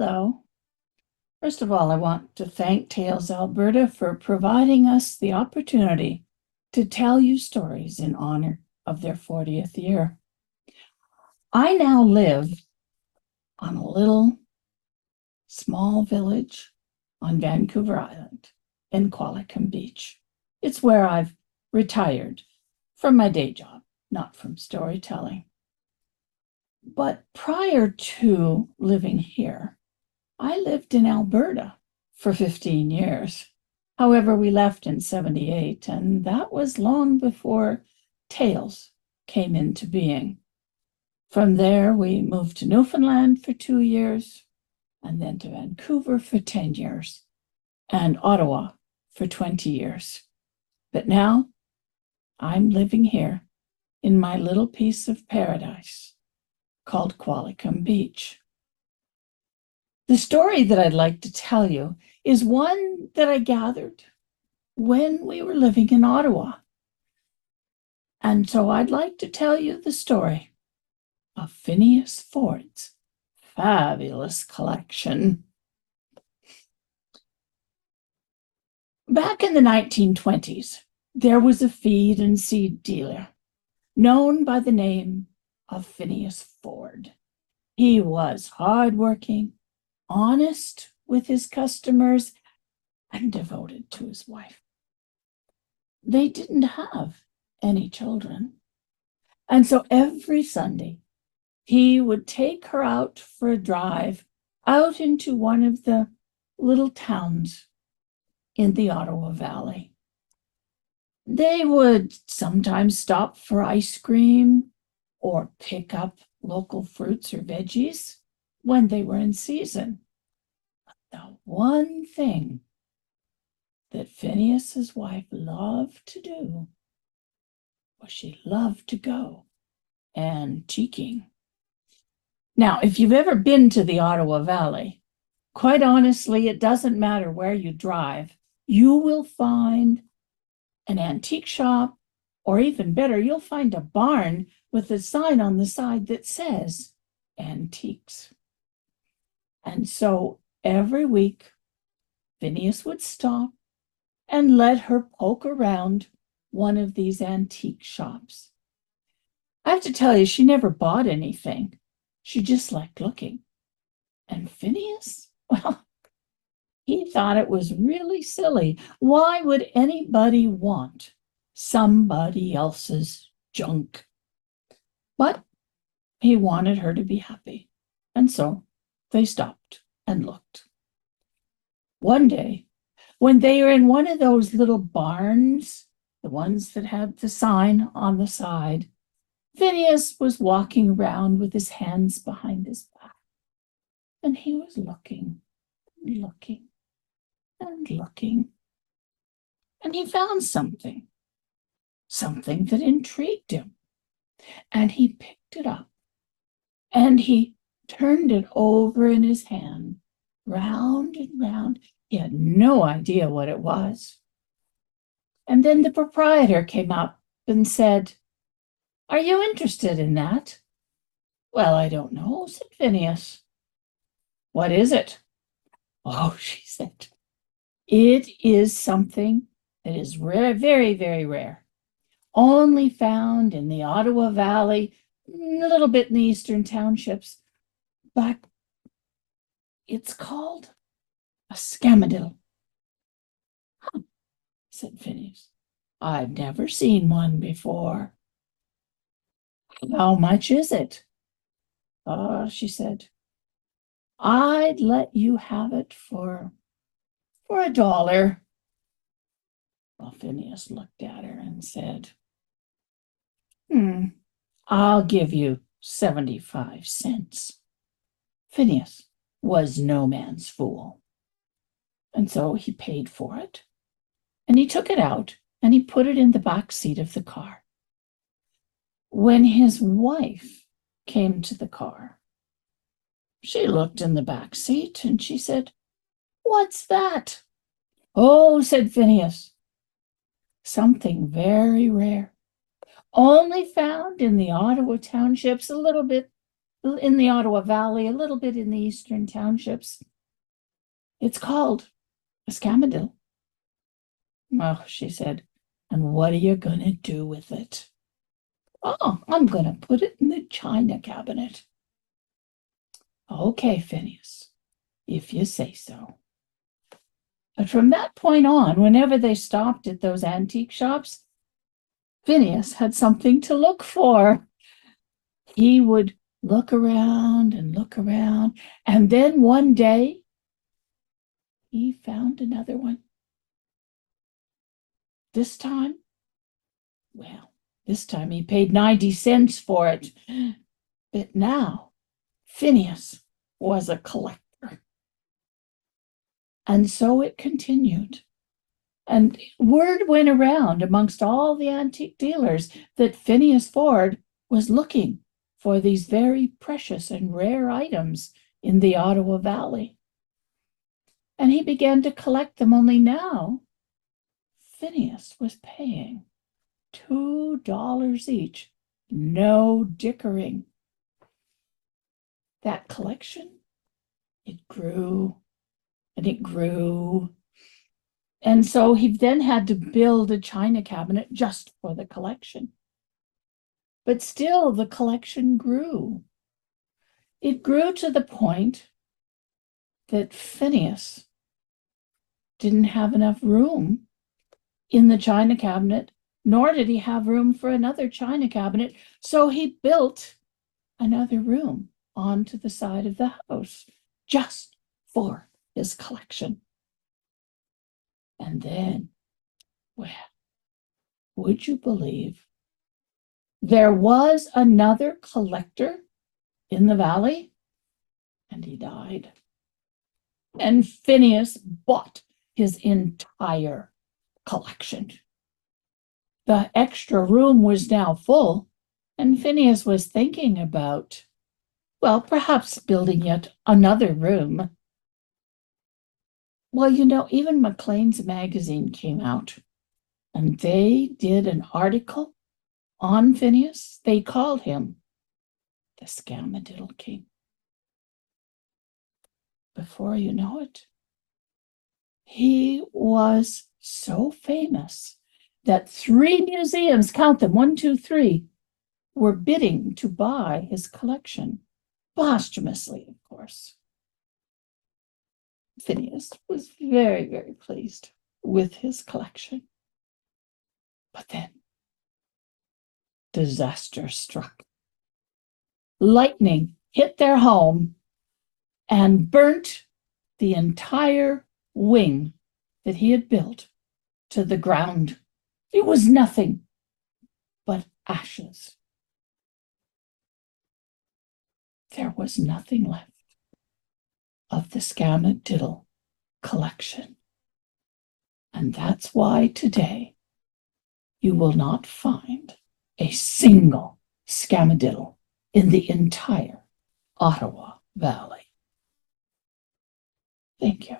Hello. First of all, I want to thank Tales Alberta for providing us the opportunity to tell you stories in honor of their 40th year. I now live on a little small village on Vancouver Island in Qualicum Beach. It's where I've retired from my day job, not from storytelling. But prior to living here, I lived in Alberta for 15 years. However, we left in 78, and that was long before Tales came into being. From there, we moved to Newfoundland for 2 years, and then to Vancouver for 10 years, and Ottawa for 20 years. But now, I'm living here in my little piece of paradise called Qualicum Beach. The story that I'd like to tell you is one that I gathered when we were living in Ottawa. And so I'd like to tell you the story of Phineas Ford's fabulous collection. Back in the 1920s, there was a feed and seed dealer known by the name of Phineas Ford. He was hardworking, honest with his customers, and devoted to his wife. They didn't have any children. And so every Sunday, he would take her out for a drive out into one of the little towns in the Ottawa Valley. They would sometimes stop for ice cream or pick up local fruits or veggies when they were in season. But the one thing that Phineas's wife loved to do was she loved to go antiquing. Now, if you've ever been to the Ottawa Valley, quite honestly, it doesn't matter where you drive, you will find an antique shop, or even better, you'll find a barn with a sign on the side that says antiques. And so every week, Phineas would stop and let her poke around one of these antique shops. I have to tell you, she never bought anything. She just liked looking. And Phineas, well, he thought it was really silly. Why would anybody want somebody else's junk? But he wanted her to be happy. And so they stopped and looked. One day, when they were in one of those little barns, the ones that had the sign on the side, Phineas was walking around with his hands behind his back. And he was looking and looking and looking. And he found something that intrigued him. And he picked it up and he turned it over in his hand, round and round. He had no idea what it was. And then the proprietor came up and said, "Are you interested in that?" "Well, I don't know," said Phineas. "What is it?" "Oh," she said, "it is something that is rare, very, very rare. Only found in the Ottawa Valley, a little bit in the eastern townships, but it's called a scamadil." "Huh," said Phineas. "I've never seen one before." "How much is it?" "Oh," she said, "I'd let you have it for $1. Well, Phineas looked at her and said, "I'll give you 75 cents. Phineas was no man's fool. And so he paid for it, and he took it out, and he put it in the back seat of the car. When his wife came to the car, she looked in the back seat, and she said, "What's that?" "Oh," said Phineas, "something very rare, only found in the Ottawa townships, a little bit in the Ottawa Valley, a little bit in the eastern townships. It's called a scamadiddle. Oh, she said, and what are you going to do with it? Oh, I'm going to put it in the china cabinet. Okay, Phineas, if you say so. But from that point on, whenever they stopped at those antique shops, Phineas had something to look for. He would look around, and then one day he found another one. This time he paid 90 cents for it. But now Phineas was a collector. And so it continued. And word went around amongst all the antique dealers that Phineas Ford was looking for these very precious and rare items in the Ottawa Valley. And he began to collect them, only now Phineas was paying $2 each, no dickering. That collection, it grew and it grew. And so he then had to build a china cabinet just for the collection. But still, the collection grew. It grew to the point that Phineas didn't have enough room in the china cabinet, nor did he have room for another china cabinet. So he built another room onto the side of the house just for his collection. And then, well, would you believe there was another collector in the valley, and he died. And Phineas bought his entire collection. The extra room was now full, and Phineas was thinking about, well, perhaps building yet another room. Well, you know, even Maclean's magazine came out, and they did an article on Phineas. They called him the Scamadiddle King. Before you know it, he was so famous that 3 museums, count them, 1, 2, 3, were bidding to buy his collection, posthumously, of course. Phineas was very, very pleased with his collection. But then disaster struck. Lightning hit their home and burnt the entire wing that he had built to the ground. It was nothing but ashes. There was nothing left of the Scamadiddle collection. And that's why today you will not find a single Scamadiddle in the entire Ottawa Valley. Thank you.